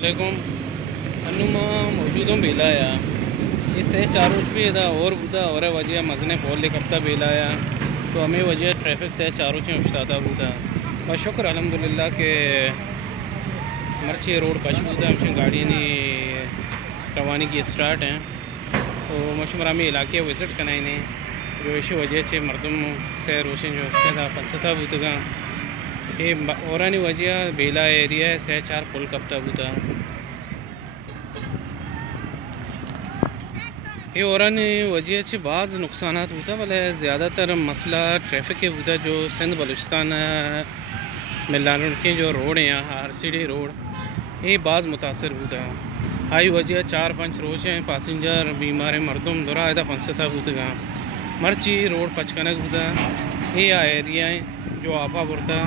वालेकुम अन्नुमा मौजूदों बेलाया इससे चार उठ भी इधर और बुदा और वजह मजने पोल कप्ता बेलाया तो हमें वजह ट्रैफिक से चारों चीज़ उछताता बुदा बस शुक्र अल्हम्दुलिल्लाह के मर्ची रोड पच बुदा हमसे गाड़ी ने रवानी की स्टार्ट हैं तो मशमरा में इलाके विज़िट करना ने जो इसी वजह से मरदम से रोशन जो था फलसता बुतगा ये और वजह बेला एरिया है से चार पुल कप्ता बुता ये और वजह से बाज़ नुकसान होता भले ज़्यादातर मसला ट्रैफिक के होता जो सिंध बलूचिस्तान मिलान के जो रोड हैं यहाँ RCD रोड ये बाज़ मुतासर होता हाई वजह 4-5 रोज हैं पैसेंजर बीमार मरदम दौरा आयदा फंसता होता मर्ची रोड पचकनक होता ये एरिया है जो आपा बुरता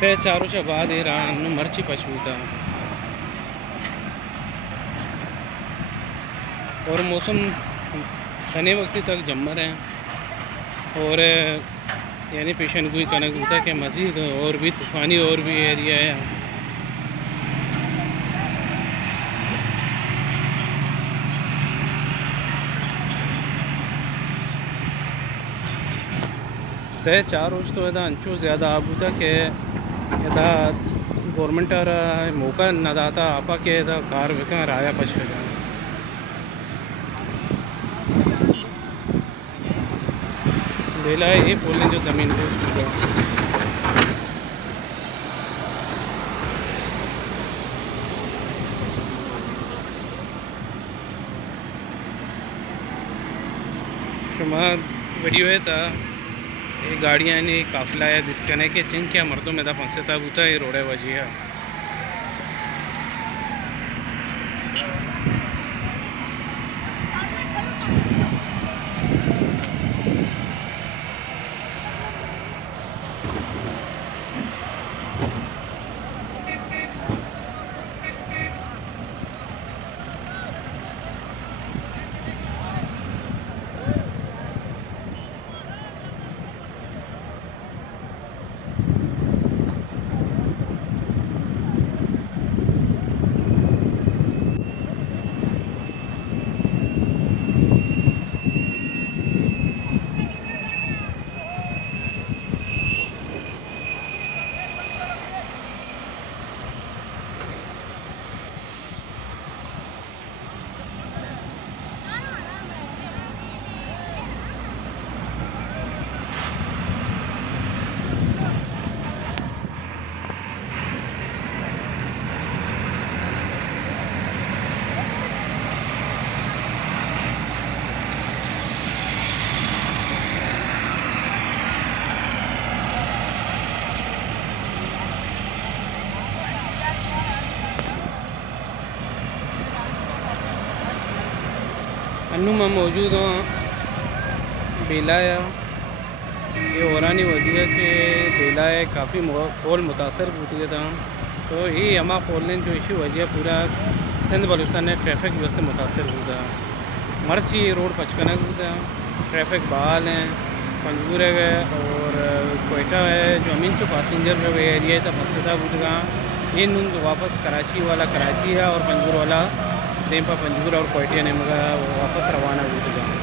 से चारों से बाद ईरान मर्ची पछूता और मौसम तने वक्त तक जमर है और यानी पेशन गोई कनक होता कि मज़ीद और भी तूफ़ानी और भी एरिया है से चार रोज तो यदा अंचो ज़्यादा आब होता कि यदा गवर्नमेंट मौका न दाता आपा के यदा कार विका राया पछेगा बेला ये बोलने जो ज़मीन को शुमार वीडियो है था ये गाड़ियाँ ने काफिला है दिसकने के चिंग क्या मर्दों में दा फंसता होता है रोडे वजिया अन्नू में मौजूद हूँ बेलाया ये औरानी वजिया के बेलाया काफ़ी पोल मुतासर होती था तो ये हमा पोलने जो इसी वजह पूरा सिंध बलूचिस्तान ने ट्रैफिक व्यवस्था मुतासर होता मर्ची रोड पचकनक होता ट्रैफिक बहाल हैं पंजूर है और कोयटा है जो अमीन जो पैसेंजर जो एरिया है फंसता होता ये नून वापस कराची वाला कराची है और पंजूर वाला देंपा पंजूर और कोयटे ने मगा वापस रवाना हुआ